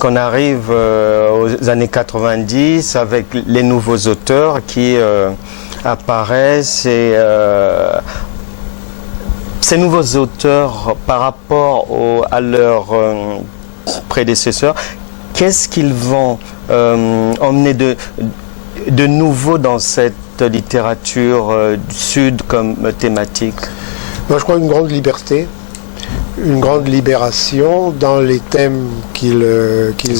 qu'on arrive aux années 90 avec les nouveaux auteurs qui apparaissent et ces nouveaux auteurs par rapport à leurs prédécesseurs, qu'est-ce qu'ils vont emmener de nouveau dans cette littérature du Sud comme thématique? Moi, je crois une grande liberté, une grande libération dans les thèmes qu'ils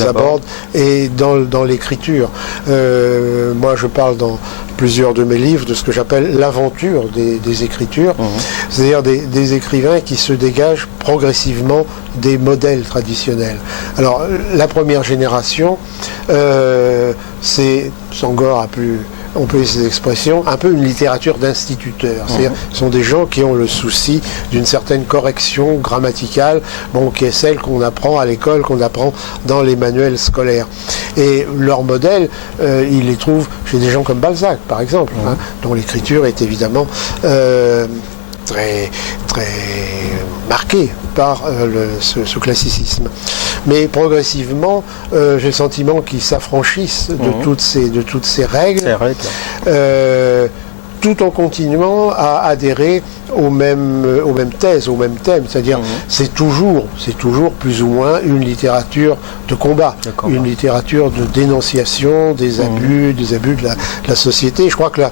abordent et dans l'écriture. Moi, je parle dans plusieurs de mes livres de ce que j'appelle l'aventure des écritures, c'est-à-dire des écrivains qui se dégagent progressivement des modèles traditionnels. Alors, la première génération, c'est Senghor a pu employer ces expressions, un peu une littérature d'instituteurs. C'est-à-dire, ce sont des gens qui ont le souci d'une certaine correction grammaticale, qui est celle qu'on apprend à l'école, qu'on apprend dans les manuels scolaires. Et leur modèle, ils les trouvent chez des gens comme Balzac, par exemple, dont l'écriture est évidemment très, très marquée par ce classicisme. Mais progressivement, j'ai le sentiment qu'ils s'affranchissent de toutes ces règles, tout en continuant à adhérer aux mêmes thèses, aux mêmes thèmes. C'est-à-dire, c'est toujours plus ou moins une littérature de combat, une littérature de dénonciation des abus, de la société. Je crois que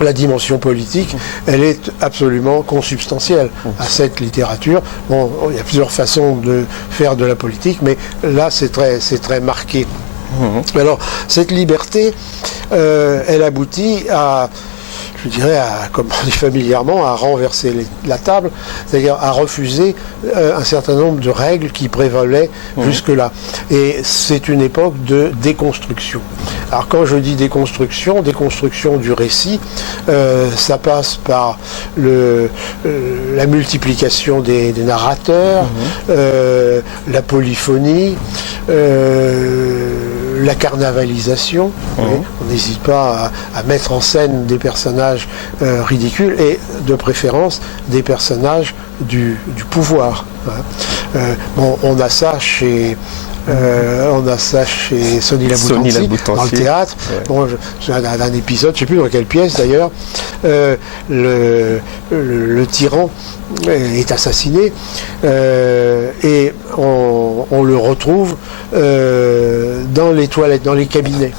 la dimension politique, elle est absolument consubstantielle à cette littérature. Bon, il y a plusieurs façons de faire de la politique, mais là, c'est très marqué. Alors, cette liberté, elle aboutit à, je dirais, comme on dit familièrement, à renverser la table, c'est-à-dire à refuser un certain nombre de règles qui prévalaient jusque-là. Et c'est une époque de déconstruction. Alors quand je dis déconstruction du récit, ça passe par la multiplication des narrateurs, la polyphonie, la carnavalisation. On n'hésite pas à mettre en scène des personnages ridicules et de préférence des personnages du pouvoir. On a ça chez Sony Laboutancy dans le théâtre. Bon, un épisode, je ne sais plus dans quelle pièce d'ailleurs, le tyran est assassiné et on le retrouve dans les toilettes, dans les cabinets.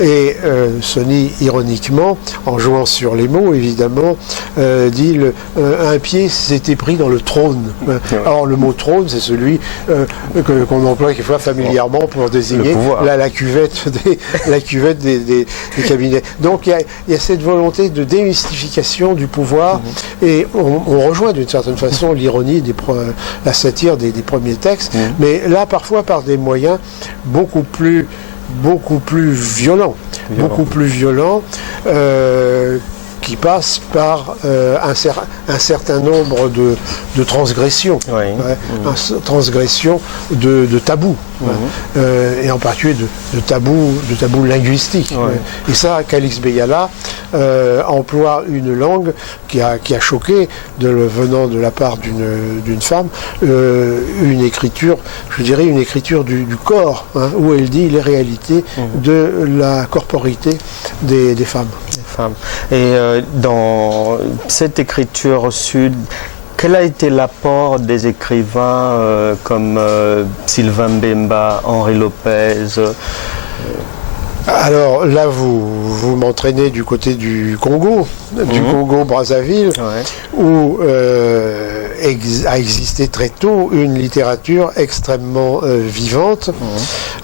Et Sony, ironiquement, en jouant sur les mots, évidemment, dit un pied s'était pris dans le trône. Alors le mot trône, c'est celui qu'on emploie quelquefois familièrement pour désigner la cuvette des cabinets. Donc il y a cette volonté de démystification du pouvoir et on rejoint d'une certaine façon l'ironie, la satire des premiers textes, mais là parfois par des moyens beaucoup plus violents, qui passe par un certain nombre de transgressions, transgressions de tabous, et en particulier de tabous linguistiques. Et ça, Calix Beyala emploie une langue qui a choqué, venant de la part d'une femme, une écriture, je dirais une écriture du corps, où elle dit les réalités de la corporité des femmes. Et dans cette écriture sud, quel a été l'apport des écrivains comme Sylvain Mbemba, Henri Lopez? Alors là, vous m'entraînez du côté du Congo, Congo-Brazzaville, où a existé très tôt une littérature extrêmement vivante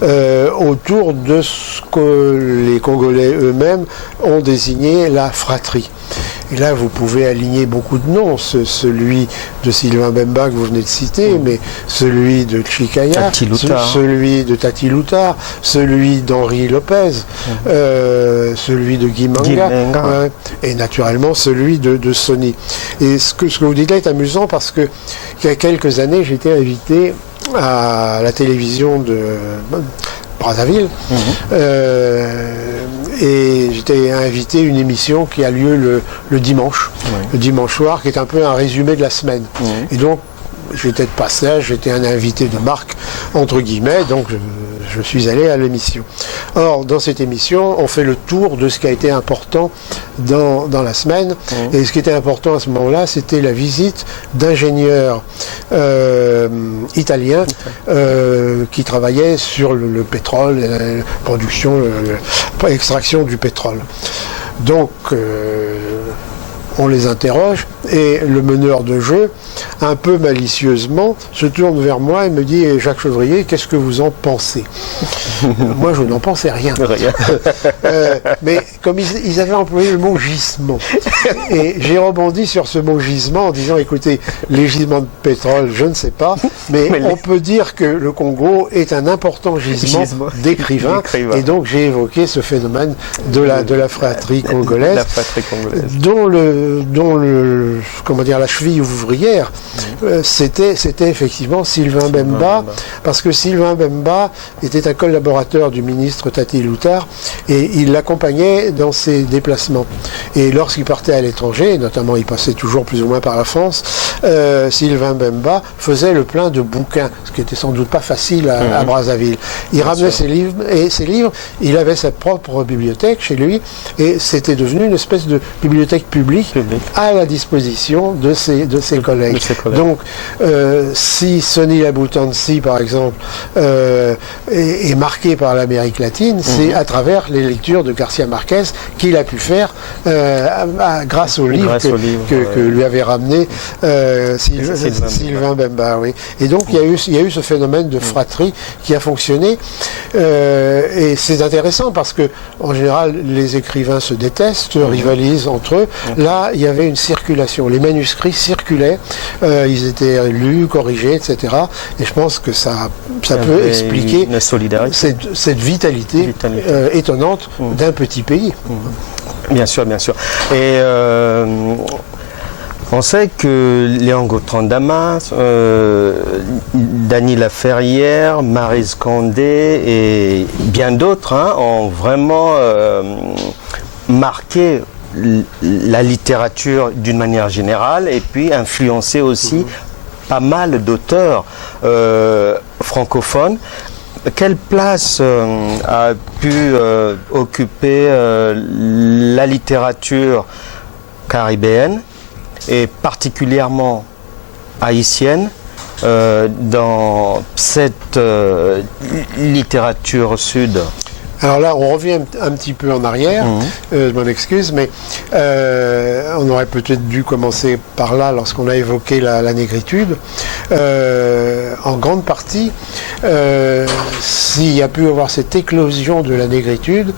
autour de ce que les Congolais eux-mêmes ont désigné la fratrie. Et là, vous pouvez aligner beaucoup de noms, celui de Sylvain Mbemba que vous venez de citer, mais celui de Chikaya, celui de Tati Loutard, celui d'Henri Lopez, celui de Guy Manga, et naturellement celui de Sony. Et ce que vous dites là est amusant parce que il y a quelques années, j'étais invité à la télévision de Brazzaville, et j'étais invité à une émission qui a lieu le dimanche, le dimanche soir, qui est un peu un résumé de la semaine. Et donc, j'étais de passage, j'étais un invité de marque, entre guillemets, donc je suis allé à l'émission. Or, dans cette émission, on fait le tour de ce qui a été important dans la semaine. Et ce qui était important à ce moment-là, c'était la visite d'ingénieurs italiens qui travaillaient sur le pétrole, la production, l'extraction du pétrole. Donc, on les interroge et le meneur de jeu, un peu malicieusement, se tourne vers moi et me dit « Jacques Chaudrier, qu'est-ce que vous en pensez ?» Moi, je n'en pensais rien. Mais comme ils avaient employé le mot « gisement », et j'ai rebondi sur ce mot « gisement » en disant « Écoutez, les gisements de pétrole, je ne sais pas, mais on peut dire que le Congo est un important gisement d'écrivains. » Et donc, j'ai évoqué ce phénomène de la fratrie congolaise, dont la cheville ouvrière, c'était effectivement Sylvain Bemba, parce que Sylvain Bemba était un collaborateur du ministre Tati Loutard et il l'accompagnait dans ses déplacements. Et lorsqu'il partait à l'étranger, notamment il passait toujours plus ou moins par la France, Sylvain Bemba faisait le plein de bouquins, ce qui était sans doute pas facile à Brazzaville. Il ramenait ses livres, il avait sa propre bibliothèque chez lui et c'était devenu une espèce de bibliothèque publique à la disposition de ses collègues. Donc, si Sonny Laboutansi, par exemple, est marqué par l'Amérique latine, c'est à travers les lectures de Garcia Marquez qu'il a pu faire grâce au livre que lui avait ramené Sylvain Bemba. Oui. Et donc, il y a eu ce phénomène de fratrie qui a fonctionné. Et c'est intéressant parce que, en général, les écrivains se détestent, rivalisent entre eux. Là, il y avait une circulation. Les manuscrits circulaient, ils étaient lus, corrigés, etc. Et je pense que ça peut expliquer cette vitalité étonnante d'un petit pays. Bien sûr, bien sûr. Et on sait que Léon Gautran Damas, Dany Laferrière, Maryse Condé et bien d'autres ont vraiment marqué la littérature d'une manière générale et puis influencé aussi pas mal d'auteurs francophones. Quelle place a pu occuper la littérature caribéenne et particulièrement haïtienne dans cette littérature sud? Alors là, on revient un petit peu en arrière, je m'en excuse, mais on aurait peut-être dû commencer par là lorsqu'on a évoqué la négritude. En grande partie, s'il y a pu avoir cette éclosion de la négritude,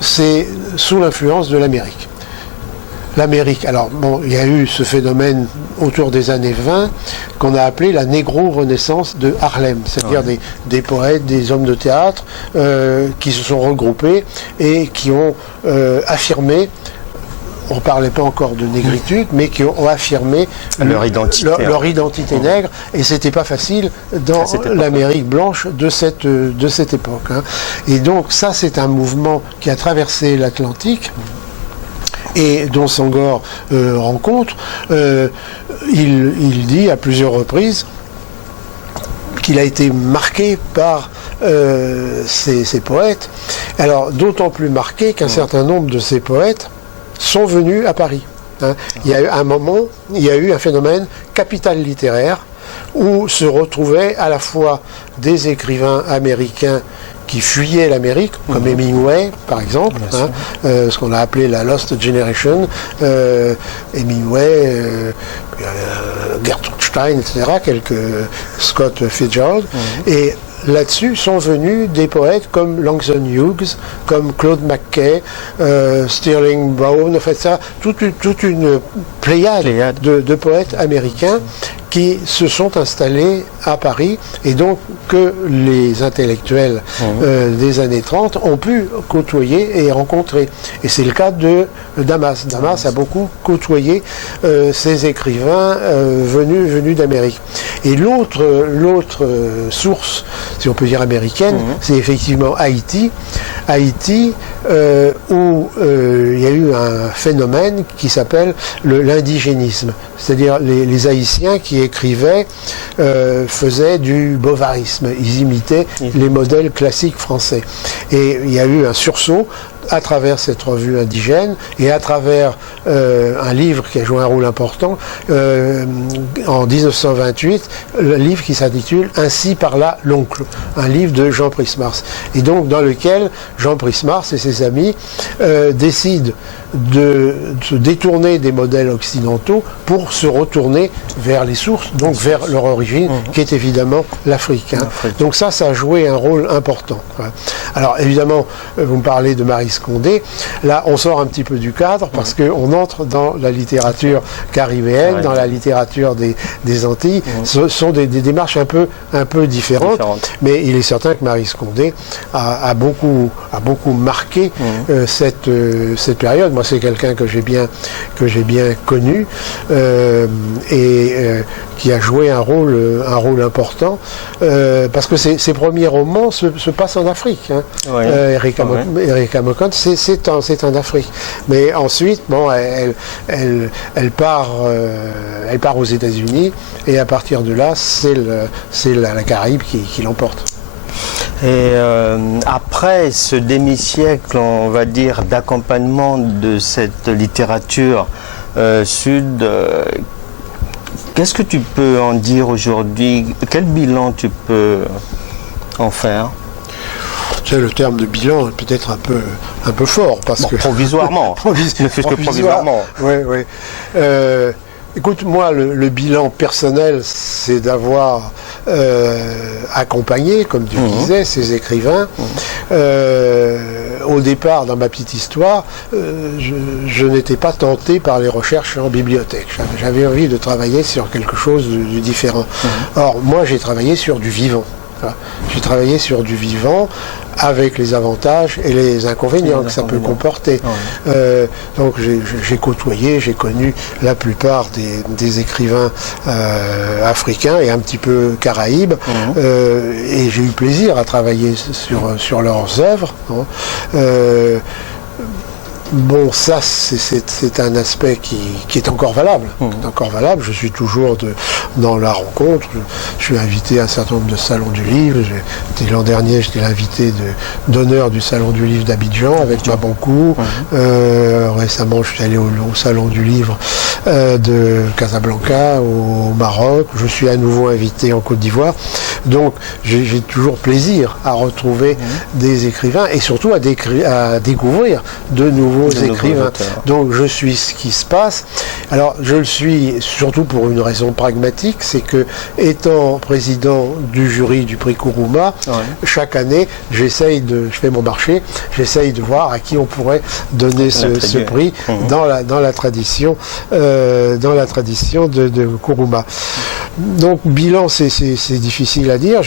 c'est sous l'influence de l'Amérique. L'Amérique, alors bon, il y a eu ce phénomène autour des années 20 qu'on a appelé la négro-renaissance de Harlem, c'est-à-dire des poètes, des hommes de théâtre qui se sont regroupés et qui ont affirmé, on ne parlait pas encore de négritude, mais qui ont affirmé leur identité nègre, et c'était pas facile dans l'Amérique blanche de cette époque. Et donc ça, c'est un mouvement qui a traversé l'Atlantique, et dont Senghor rend compte. Il dit à plusieurs reprises qu'il a été marqué par ces poètes. Alors, d'autant plus marqué qu'un certain nombre de ces poètes sont venus à Paris. Il y a eu un moment, il y a eu un phénomène capital littéraire où se retrouvaient à la fois des écrivains américains qui fuyaient l'Amérique, comme Hemingway, par exemple, ce qu'on a appelé la Lost Generation, Hemingway, Gertrude Stein, etc., Scott Fitzgerald, et là-dessus sont venus des poètes comme Langston Hughes, comme Claude McKay, Sterling Brown, en fait ça, toute une pléiade de poètes américains qui se sont installés à Paris et donc que les intellectuels des années 30 ont pu côtoyer et rencontrer. Et c'est le cas de Damas. Damas a beaucoup côtoyé ces écrivains venus d'Amérique. Et l'autre source, si on peut dire américaine, c'est effectivement Haïti. Haïti, où il y a eu un phénomène qui s'appelle l'indigénisme. C'est-à-dire les Haïtiens qui écrivaient faisaient du bovarisme. Ils imitaient les modèles classiques français. Et il y a eu un sursaut à travers cette revue indigène et à travers un livre qui a joué un rôle important en 1928, le livre qui s'intitule « Ainsi parla l'oncle », un livre de Jean Prismars. Et donc dans lequel Jean Prismars et ses amis décident de se détourner des modèles occidentaux pour se retourner vers les sources, donc vers leur origine, qui est évidemment l'Afrique. Hein. Donc ça a joué un rôle important. Alors évidemment, vous me parlez de Maryse Condé. Là, on sort un petit peu du cadre parce qu'on entre dans la littérature caribéenne, dans la littérature des Antilles. Ce sont des démarches un peu différentes, mais il est certain que Maryse Condé a beaucoup marqué cette période. Moi, c'est quelqu'un que j'ai bien connu et qui a joué un rôle important parce que ses premiers romans se passent en Afrique. Hein. Erika Mokon, c'est en Afrique. Mais ensuite, bon, elle part aux États-Unis et à partir de là, c'est la Caraïbe qui l'emporte. Et après ce demi-siècle, on va dire, d'accompagnement de cette littérature sud, qu'est-ce que tu peux en dire aujourd'hui? Quel bilan tu peux en faire? Le terme de bilan est peut-être un peu fort parce que provisoirement. Ne fût-ce que provisoirement. Oui. Écoute, moi, le bilan personnel, c'est d'avoir accompagné, comme tu disais, ces écrivains. Au départ, dans ma petite histoire, je n'étais pas tenté par les recherches en bibliothèque. J'avais envie de travailler sur quelque chose de différent. Or, moi, j'ai travaillé sur du vivant. J'ai travaillé sur du vivant avec les avantages et les inconvénients que ça peut comporter. Donc j'ai côtoyé, j'ai connu la plupart des écrivains africains et un petit peu caraïbes et j'ai eu plaisir à travailler sur leurs œuvres. Bon, ça, c'est un aspect qui est encore valable. Je suis toujours dans la rencontre. Je suis invité à un certain nombre de salons du livre. L'an dernier, j'étais l'invité d'honneur du salon du livre d'Abidjan avec Mabankou. Récemment, je suis allé au salon du livre de Casablanca, au Maroc. Je suis à nouveau invité en Côte d'Ivoire. Donc, j'ai toujours plaisir à retrouver des écrivains et surtout à découvrir de nouveaux écrivains. Donc je suis ce qui se passe. Alors je le suis surtout pour une raison pragmatique, c'est que étant président du jury du prix Kourouma, chaque année je fais mon marché, j'essaye de voir à qui on pourrait donner ce prix dans la tradition de Kourouma. Donc bilan, c'est difficile à dire.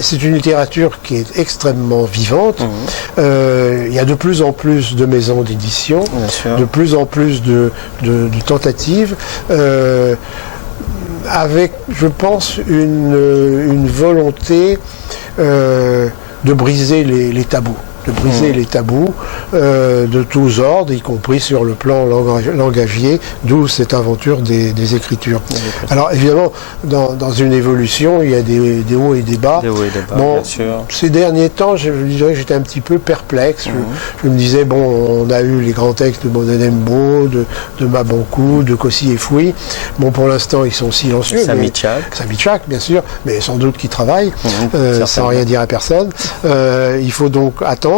C'est une littérature qui est extrêmement vivante. Il y a de plus en plus de maisons d'édition, de plus en plus de tentatives, avec, je pense, une volonté de briser les tabous. Les tabous de tous ordres, y compris sur le plan langagier, d'où cette aventure des écritures. Alors évidemment, dans une évolution, il y a des hauts et des bas. Bon, bien sûr. Ces derniers temps, je dirais que j'étais un petit peu perplexe. Je me disais, bon, on a eu les grands textes de Modenembo, de Mabankou, de Kossi et Fouy. Bon, pour l'instant, ils sont silencieux. Samy Tchak, bien sûr, mais sans doute qu'ils travaillent, sans rien dire à personne. Il faut donc attendre.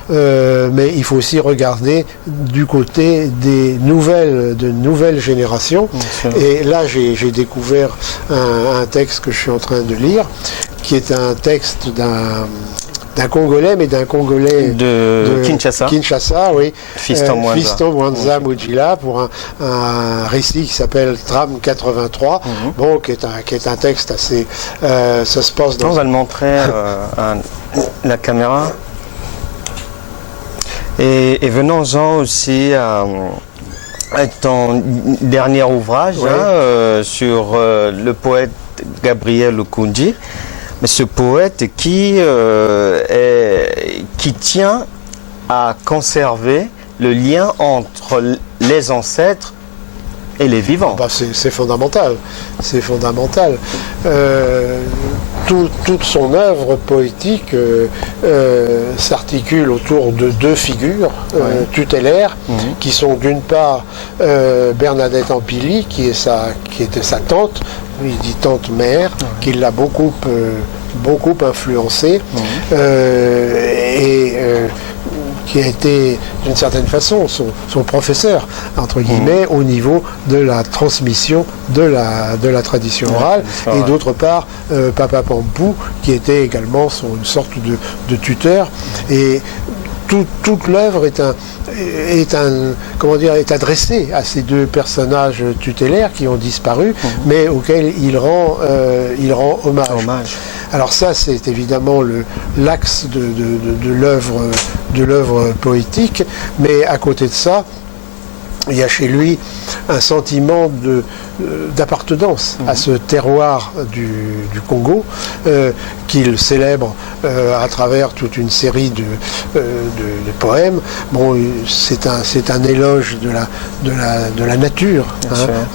Mais il faut aussi regarder du côté de nouvelles générations. Et là, j'ai découvert un texte que je suis en train de lire, qui est un texte d'un Congolais, mais d'un Congolais de Kinshasa, oui. Fiston Mwanza Mujila, pour un récit qui s'appelle Trame 83, bon, qui est un texte assez... ça se passe dans... On va le montrer à la caméra. Et venons-en aussi à ton dernier ouvrage sur le poète Gabriel Okoundji, mais ce poète qui tient à conserver le lien entre les ancêtres et les vivants. C'est fondamental. C'est fondamental. Toute son œuvre poétique s'articule autour de deux figures tutélaires, qui sont d'une part Bernadette Ampilly, qui était sa tante, il dit tante-mère, qui l'a beaucoup influencé, qui a été d'une certaine façon son professeur, entre guillemets, au niveau de la transmission de la tradition orale, et d'autre part Papa Pampou, qui était également une sorte de tuteur, et toute l'œuvre est adressée à ces deux personnages tutélaires qui ont disparu, mais auxquels il rend hommage. Alors ça, c'est évidemment l'axe de l'œuvre poétique, mais à côté de ça, il y a chez lui un sentiment d'appartenance à ce terroir du Congo qu'il célèbre à travers toute une série de poèmes. Bon, c'est un éloge de la nature,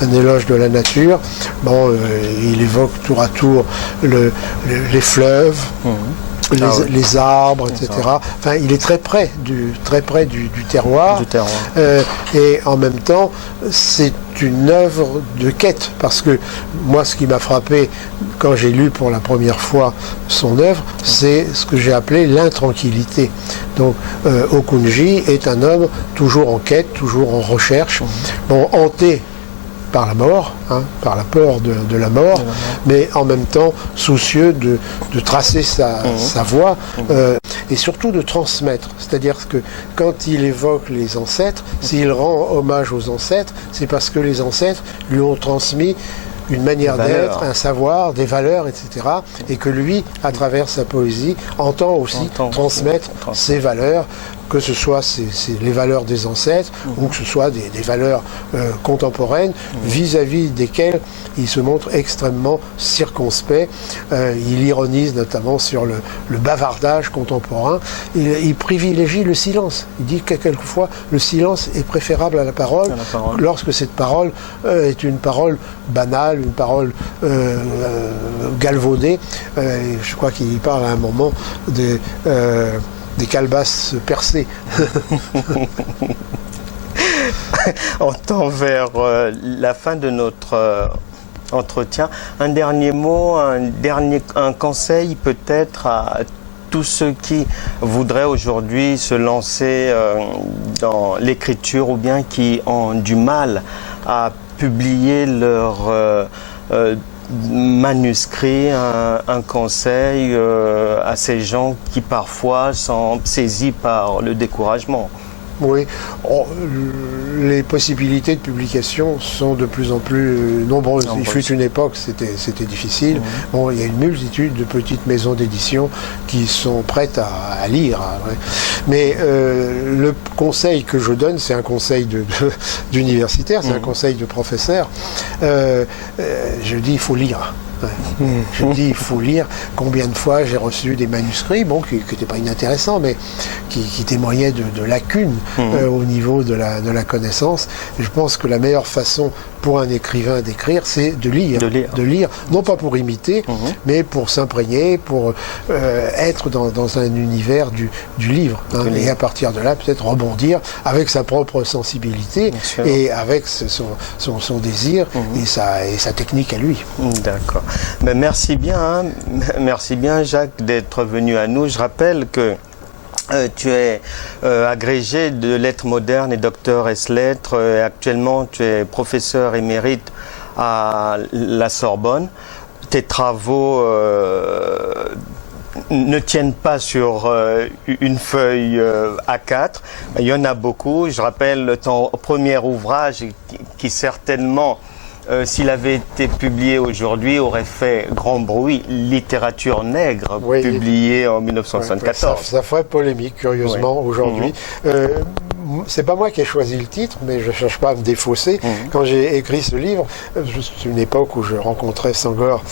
un éloge de la nature. Bon, il évoque tour à tour les fleuves. Les arbres, etc. Enfin, il est très près du terroir. Et en même temps, c'est une œuvre de quête. Parce que moi, ce qui m'a frappé quand j'ai lu pour la première fois son œuvre, c'est ce que j'ai appelé l'intranquillité. Donc, Okunji est un homme toujours en quête, toujours en recherche, hanté par la mort, par la peur de la mort, mais en même temps soucieux de tracer sa voie et surtout de transmettre. C'est-à-dire que quand il évoque les ancêtres, s'il rend hommage aux ancêtres, c'est parce que les ancêtres lui ont transmis une manière d'être, un savoir, des valeurs, etc. Et que lui, à travers sa poésie, entend aussi transmettre ces valeurs, que ce soit les valeurs des ancêtres ou que ce soit des valeurs contemporaines vis-à-vis desquelles il se montre extrêmement circonspect. Il ironise notamment sur le bavardage contemporain. Il privilégie le silence. Il dit que quelquefois le silence est préférable à la parole, lorsque cette parole est une parole banale, une parole galvaudée. Je crois qu'il y parle à un moment des calebasses percées. On tend vers la fin de notre entretien. Un dernier mot, un conseil peut-être à tous ceux qui voudraient aujourd'hui se lancer dans l'écriture ou bien qui ont du mal à publier leur manuscrit, un conseil à ces gens qui parfois sont saisis par le découragement. Oui, les possibilités de publication sont de plus en plus nombreuses. Il fut une époque, c'était difficile. Bon, il y a une multitude de petites maisons d'édition qui sont prêtes à lire. Mais le conseil que je donne, c'est un conseil d'universitaire, c'est un conseil de professeur. Je dis, il faut lire. Je dis, il faut lire. Combien de fois j'ai reçu des manuscrits, qui n'étaient pas inintéressants, mais qui témoignaient de lacunes au niveau de la connaissance. Et je pense que la meilleure façon pour un écrivain d'écrire, c'est de lire. De lire, non pas pour imiter, mais pour s'imprégner, pour être dans un univers du livre. Et à partir de là, peut-être rebondir avec sa propre sensibilité et avec son désir et sa technique à lui. D'accord. Mais merci bien Jacques d'être venu à nous. Je rappelle que tu es agrégé de lettres modernes et docteur ès-lettres. Actuellement, tu es professeur émérite à la Sorbonne. Tes travaux ne tiennent pas sur une feuille A4. Il y en a beaucoup. Je rappelle ton premier ouvrage qui certainement, s'il avait été publié aujourd'hui, aurait fait grand bruit, Littérature nègre, publié en 1974. Ça ferait polémique, curieusement, aujourd'hui. c'est pas moi qui ai choisi le titre, mais je cherche pas à me défausser. Quand j'ai écrit ce livre, c'est une époque où je rencontrais Senghor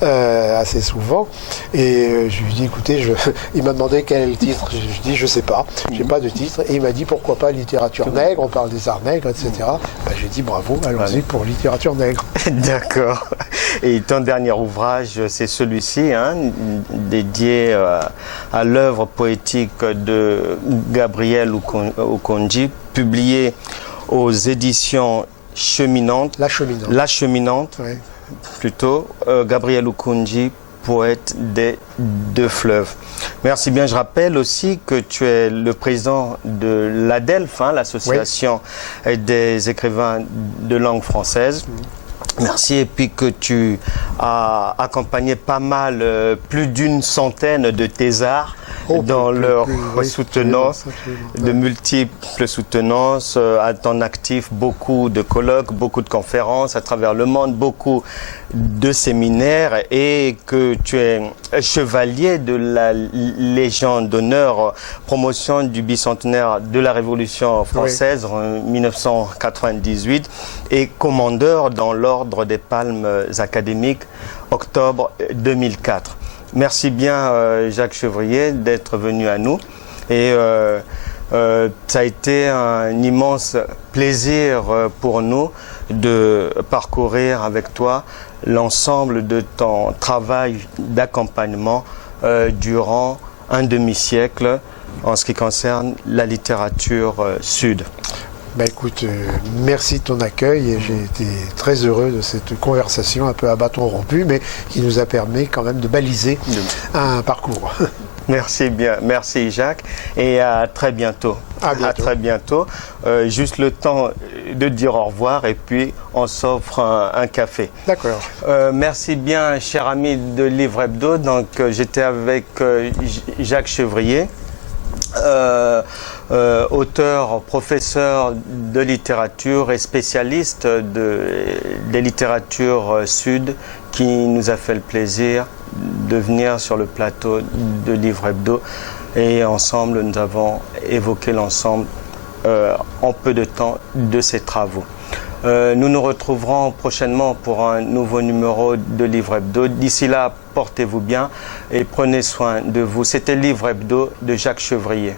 assez souvent, et je lui dis, écoutez, il m'a demandé quel est le titre. Je dis, je sais pas, j'ai pas de titre, et il m'a dit, pourquoi pas littérature nègre, on parle des arts nègres, etc. Ben, j'ai dit, bravo, allons-y pour littérature nègre. D'accord. Et ton dernier ouvrage, c'est celui-ci, hein, dédié à l'œuvre poétique de Gabriel Okoundji, publié aux éditions Cheminante. La Cheminante. La Cheminante, Ouais. plutôt. Gabriel Okoundji, poète des deux fleuves. Merci bien. Je rappelle aussi que tu es le président de l'ADELF, hein, l'association des écrivains de langue française. Merci, et puis que tu as accompagné pas mal, plus d'une centaine de thésards dans leur soutenance, de multiples soutenances, à ton actif beaucoup de colloques, beaucoup de conférences à travers le monde, beaucoup de séminaires, et que tu es chevalier de la Légion d'honneur, promotion du bicentenaire de la Révolution française en 1998, et commandeur dans l'ordre des Palmes académiques, octobre 2004. Merci bien Jacques Chevrier d'être venu à nous, et ça a été un immense plaisir pour nous de parcourir avec toi l'ensemble de ton travail d'accompagnement durant un demi-siècle en ce qui concerne la littérature sud. Ben écoute, merci de ton accueil, et j'ai été très heureux de cette conversation un peu à bâton rompu, mais qui nous a permis quand même de baliser un parcours. Merci bien, merci Jacques, et à très bientôt. À bientôt. À très bientôt. Juste le temps de dire au revoir, et puis on s'offre un café. D'accord. Merci bien, cher ami de Livre Hebdo. Donc j'étais avec Jacques Chevrier. Auteur, professeur de littérature et spécialiste des littératures sud, qui nous a fait le plaisir de venir sur le plateau de Livre Hebdo, et ensemble nous avons évoqué l'ensemble en peu de temps de ses travaux. Nous nous retrouverons prochainement pour un nouveau numéro de Livre Hebdo. D'ici là, portez-vous bien et prenez soin de vous. C'était Livre Hebdo de Jacques Chevrier.